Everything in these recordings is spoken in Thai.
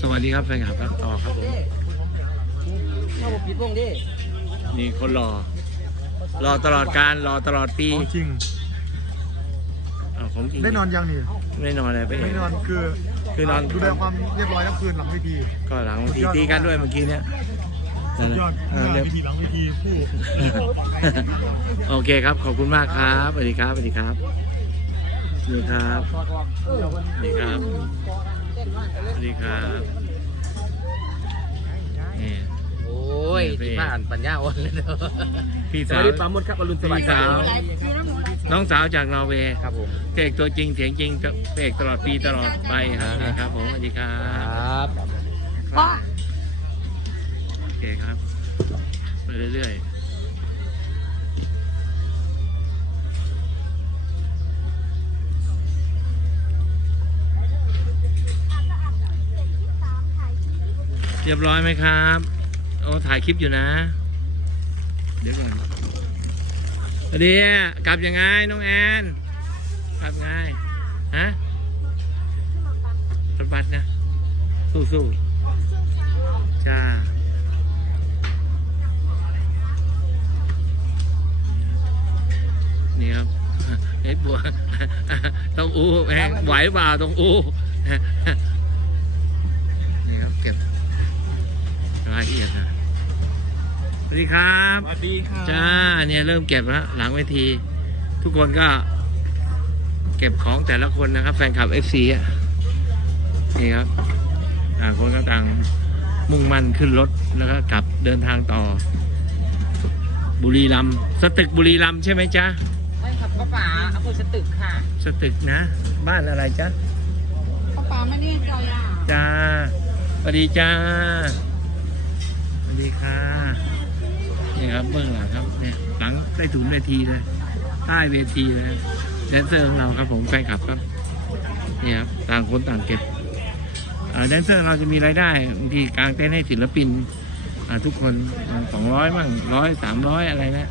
สวัสดีครับแฟนคลับครับต่อครับผมเข้าผมปิดวงดินี่คนรอ รอตลอดการรอตลอดปีของจริงอ้าวของจริงได้นอนยังนี่ไม่นอนเลยไปเห็ไม่นนอนคือคือนอนดูแลความเรียบร้อยทั้งคืนหลังเวทีก็หลังบางทีตีกันด้วยเมื่อกี้เนี้ยสุดยอดเออหเดี๋ลัยวงเวทีหลังเวทีคู่โอเคครับ ขอบคุณมากครับสวัสดีครับสวัสดีครับสวัสดีครับสวัสดีครับ สวัสดีครับ นี่ โอ้ยที่บ้านปัญญาอ่อนเลยเด้อพี่สสาวัวสดีปราโมดครับอรุณสวัสดิ์พี่สาวน้องสาวจากนอร์เวย์ครับผมเพลงตัวจริงเสียงจริงเพลงตลอดปีตลอดไปครับผมสวัสดีครัคบรับโอเคครับ ไปเรื่อยๆ รียบร้อยไหมครับ โอ้ถ่ายคลิปอยู่นะ เดี๋ยวก่อนสวัสดีกลับยังไงน้องแอนกลับไงฮะรถบัสนะสู้ๆจ้านี่ครับเอ็ดบัวต้องอู้แหงไหวเปล่าต้องอู้ นี่ครับเก็บ รายละเอียดนะสวัสดีครับสวัสดีค่ะจ้าเนี่ยเริ่มเก็บแล้วหลังเวที ทุกคนก็ เก็บของแต่ละคนนะครับ แฟนคลับ FC อะนี่ครับต่างคนก็ต่างมุ่งมั่นขึ้นรถแล้วก็กลับเดินทางต่อ บุรีรัมย์สตึกบุรีรัมย์ใช่ไหมจ๊ะใช่ครับป้าป๋าอำเภอสตึกค่ะ สตึกนะ บ้านอะไรจ๊ะป้าป๋าไม่ได้ใจอะจ้าสวัสดีจ้าสวัสดี ค่ะนี่ครับเบื้องหลังครับเนี่ยหลังใต้ถุนเวทีเลย ใต้เวทีเลยแดนเซอร์ของเราครับผมแฟนคลับครับนี่ครับต่างคนต่างเก็บแดนเซอร์เราจะมีรายได้บางทีกลางเต้นให้ศิลปินทุกคนสองร้อยมั่งร้อยสามร้อยอะไรนะ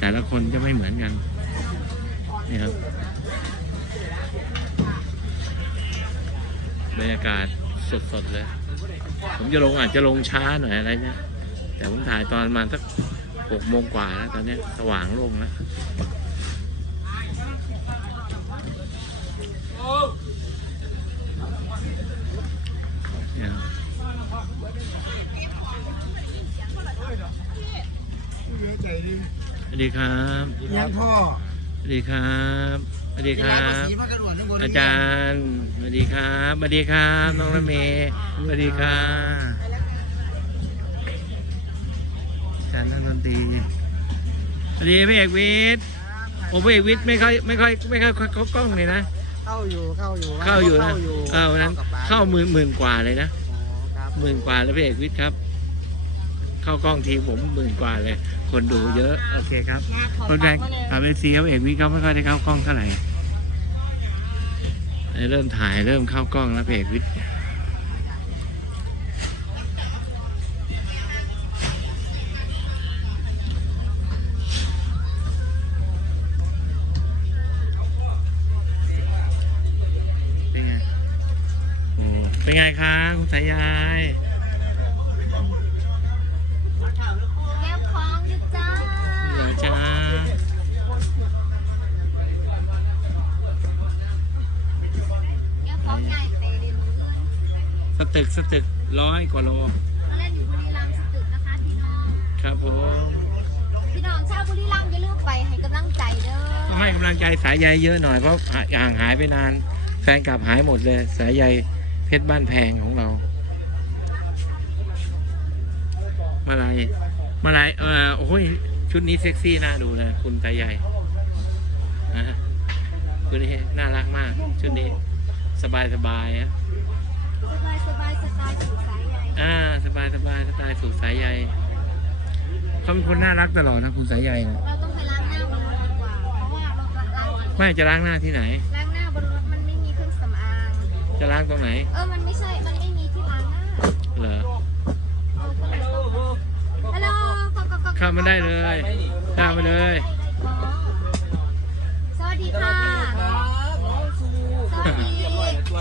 แต่ละคนจะไม่เหมือนกันนี่ครับบรรยากาศสดๆเลย ผมจะลงอาจจะลงช้าหน่อยอะไรเนี่ย แต่ผมถ่ายตอนประมาณสักหกโมงกว่าแล้วตอนนี้สว่างโล่งแล้วสวัสดีครับยังพ่อสวัสดีครับสวัสดีครับ อาจารย์สวัสดีครับสวัสดีครับน้องรถเมย์สวัสดีครับอาจารย์ นักดนตรีสวัสดีพี่เอกวิทย์โอ้พี่เอกวิทย์ไม่ค่อยไม่ค่อยไม่ค่อยเข้ากล้องเลยนะ เข้าอยู่เข้าอยู่เข้าอยู่นะเออวันนั้นกับป๋เข้าหมื่นหมื่นกว่าเลยนะอ๋อครับหมื่นกว่าแล้วพี่เอกวิทย์ครับ เข้ากล้องทีผมหมื่นกว่าเลย คนดูเยอะโอเคครับคนแรกขับเอซีเขาเอกวิทย์เขาไม่ค่อยได้เข้ากล้องเท่าไหร่เริ่มถ่ายเริ่มเข้ากล้องแล้วพี่เอกวิทย์เป็นไงโอ้เป็นไงคะคุณสายยาย เก็บของอยู่จ้าเดี๋ยวจ้าเก็บของใหญ่เตะเด่นเงินสตึกสตึกร้อยกว่าโลมาเล่นอยู่บุรีรัมย์สตึกนะคะพี่น้อง ครับผมพี่น้องชาวบุรีรัมย์อย่าลืมไปให้กำลังใจเด้อต้องให้กำลังใจสายใยเยอะหน่อยเพราะห่างหายไปนาน แฟนกลับหายหมดเลย สายใยเพชรบ้านแพงของเรา มาลายมาลายเออโอ้ยชุดนี้เซ็กซี่น่าดูเลยคุณสายใยนะคุณนี่น่ารักมาก ชุดนี้สบายสบายอะสบายสบายสไตล์สู่สายใหญ่อ่าสบายสบายสไตล์สู่สายใยเขาเป็นคนน่ารักตลอดนะคุณสายใยนะเราต้องไปล้างหน้าบนรถดีกว่าเพราะว่าเราล้างไม่จะล้างหน้าที่ไหนล้างหน้าบนรถมันไม่มีเครื่องสำอางจะล้างตรงไหน เออมันไม่ใช่มันไม่มีที่ล้างหน้าเหรอ เออก็เลยต้องฮัลโหลก็ก็ก็ เข้ามาได้เลยเข้ามาเลย สวัสดีค่ะสวัสดี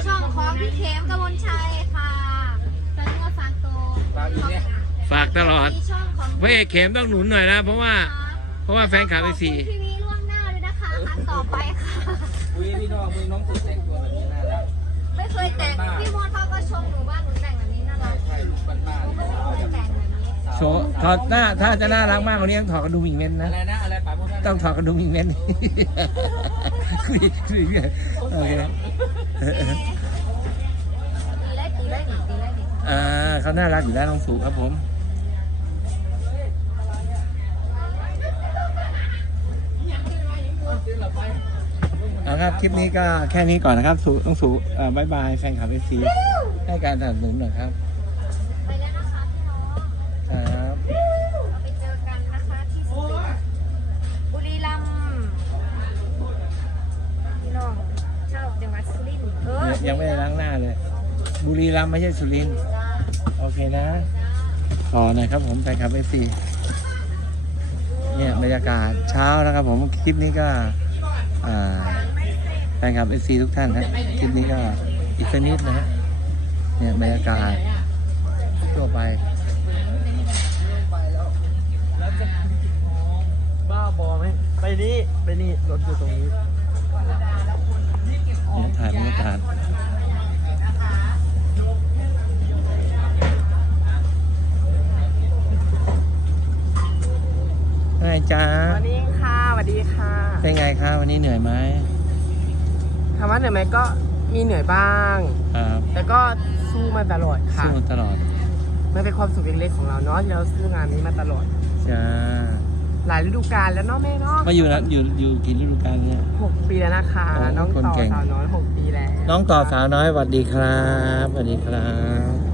ช่องของพี่เข็มกมลชัยค่ะสฝากตลอดมีช่องของพระเอกเข็มต้องหนุนหน่อยนะ เพราะว่า เพราะว่าแฟนคลับไอซีขอบคุณพี่วีล่วงหน้าด้วยนะคะครั้งต่อไปค่ะ อุ้ยพี่น้องมือน้องสุดแต่ง ชว์ถอดหน้าถ้าจะน่ารักมากกว่านี้ต้องถอดกระดุมอีกเม็ดนะ อะไรนะอะไรป๋าพูดว่าต้องถอดกระดุมอีกเม็ดคุยคุยเนี่ยโอเคตีได้ตีได้หนิตีได้หนิอ่าเขาน่ารักอยู่แล้วน้องสูครับผม เอาครับคลิปนี้ก็แค่นี้ก่อนนะครับสูต้องสูเอ่อบายบายแฟนคลับเอซีให้การสนับสนุนหน่อยครับ ไปแล้วนะคะพี่น้อง ครับ ไปเจอกันนะคะที่สุรินทร์บุรีรัมย์พี่น้องชาวจังหวัดสุรินทร์เออ ยังไม่ได้ล้างหน้าเลย บุ รีรัมย์ไม่ใช่สุรินทร์โอเคนะต่อหน่อยครับผมแฟนคลับเอซีเนี่ยบรรยากาศเช้านะครับผมคลิปนี้ก็อ่าแฟนคลับเอซีทุกท่านนะคลิปนี้ก็อีกสักนิดนะฮะเนี่ยบรรยากาศทั่วไปบ้าบอไหมไปนี่ไปนี่รถอยู่ตรงนี้เนี่ยถ่ายบรรยากาศ จ๊ะสวัสดีค่ะสวัสดีค่ะ เป็นไงคะวันนี้เหนื่อยไหมถามว่าเหนื่อยไหมก็มีเหนื่อยบ้าง ครับแต่ก็สู้มาตลอดค่ะสู้ตลอดมันเป็นความสุขเล็กๆของเราเนาะที่เราสู้งานนี้มาตลอด จ้า หลายฤดูกาลแล้วเนาะแม่เนาะมาอยู่แล้วอยู่อยู่กี่ฤดูกาลเนี่ย หกปีแล้วนะคะ โอ้น้องคนต่อเก่ง สาวน้อยหกปีแล้ว น้องต่อสาวน้อยสวัสดีครับสวัสดีครับ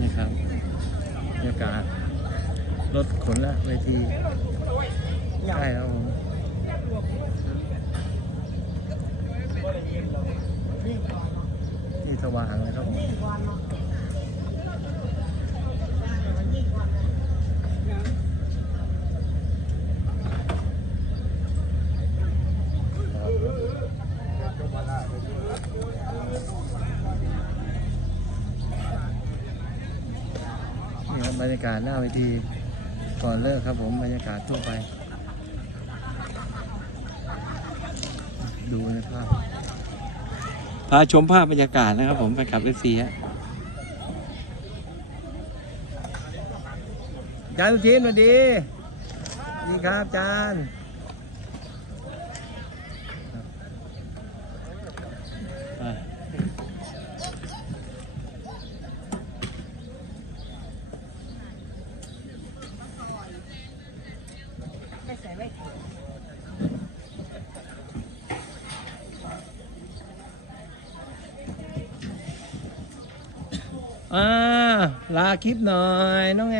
นี่ครับบรรยา กาศรถขนละเวทีใช่แล้วผมที่สว่างเลยครับผม บบรรยากาศหน้าเวทีก่อนเลิกครับผมบรรยากาศทั่วไป ดูในภาพพาชมภาพบรรยากาศนะครับผมไปขับเอฟซีฮะอาจารย์สุทินสวัสดีสวัสดีครับอาจารย์อะ อ่าลาคลิปหน่อยน้องแอ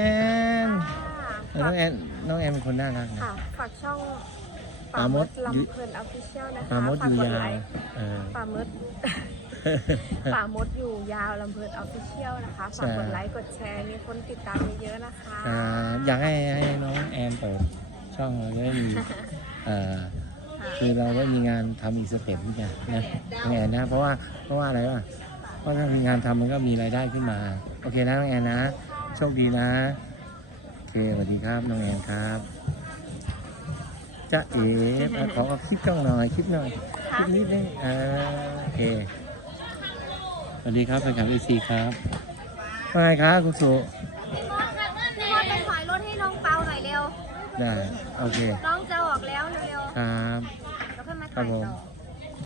นเออน้องแอนน้องแอนเป็นคนน่ารักนะ ค่ะ ฝากช่องปามดลำเพลินออฟฟิเชียลนะคะปามดอยู่ฝกกยาวไลค์เออ ปามด ป่ามดอยู่ยาวลำเพลินออฟฟิเชียลนะคะฝากกดไลค์กดแชร์มีคนติดตามเยอะๆนะคะอ่าอยากให้ให้น้องแอนเปิดช่องเราจะได้มีเอ่อคือเราก็มีงานทำอีกสเต็ปนี่ไงนะน้องแอนนะเพราะว่าเพราะว่าอะไรวะ เพราะถ้ามีงานทำมันก็มีรายได้ขึ้นมา โอเคนะน้องแอนนะ โชคดีนะ โอเคสวัสดีครับน้องแอนครับจะเอ๋อะขอคลิปกล้องหน่อยคลิปหน่อยคลิปนิดนึงอ่าโอเคสวัสดีครับแฟนคลับเอซีครับว่าไงครับคุณสุพี่มดพี่มดไปถอยรถให้น้องเปาหน่อยเร็ว ได้ โอเค น้องจะออกแล้วเร็วครับๆแล้วค่อยมาครัถ่าบยผมต่อ